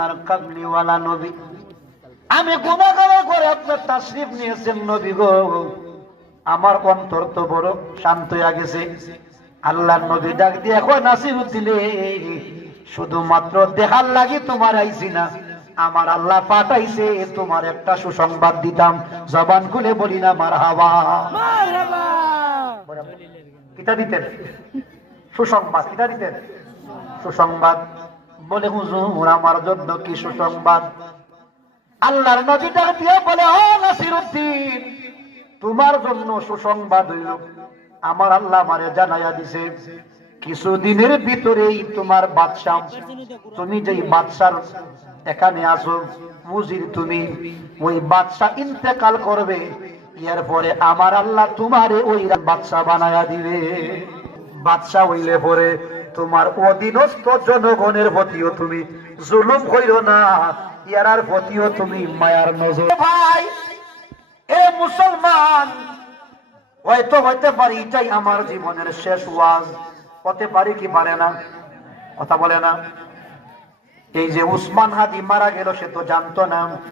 আপনার কামলিওয়ালা নবী, আমি গুনাহগার করে আপনার তাশরীফ নিয়েছেন নবী গো। আমার অন্তর তো বড় শান্ত হয়ে গেছে। আল্লাহর নবী ডাক দিয়ে কয় নাসিরউদ্দিন, শুধুমাত্র দেখার লাগি তোমার আইছি না, আমার আল্লাহ পাঠাইছে তোমার একটা সুসংবাদ দিতাম। জবান খুলে বলি না মারহাবা। কিতা দিতেন? সুসংবাদ। কিতা দিতেন? সুসংবাদ। বলে হুজুর আমার জন্য কি সুসংবাদ? আল্লাহর নবী ডাক দিয়ে বলে, ও নাসিরউদ্দিন, তোমার জন্য সুসংবাদ হইল, আমার আল্লাহ আমারে জানাইয়া দিছে কিছুদিনের ভিতরেই তোমার বাদশা, তুমি যেই বাদশার এখানে আসো মুজির, তুমি ওই বাদশা ইন্তেকাল করবে, এরপরে আমার আল্লাহ তোমারে ওই বাদশা বানায়া দিবে। বাদশা হইলে পরে তোমার অধীনস্থ জনগণের প্রতিও তুমি জুলুম কইরো না, ইয়ার প্রতিও তুমি মায়ার নজর। ভাই এ মুসলমান, হয়তো হইতে পারি এটাই আমার জীবনের শেষ ওয়াজ, হতে পারে কি পারে না? কথা বলে না। এই যে উসমান হাদি মারা গেল, সে তো জানতো না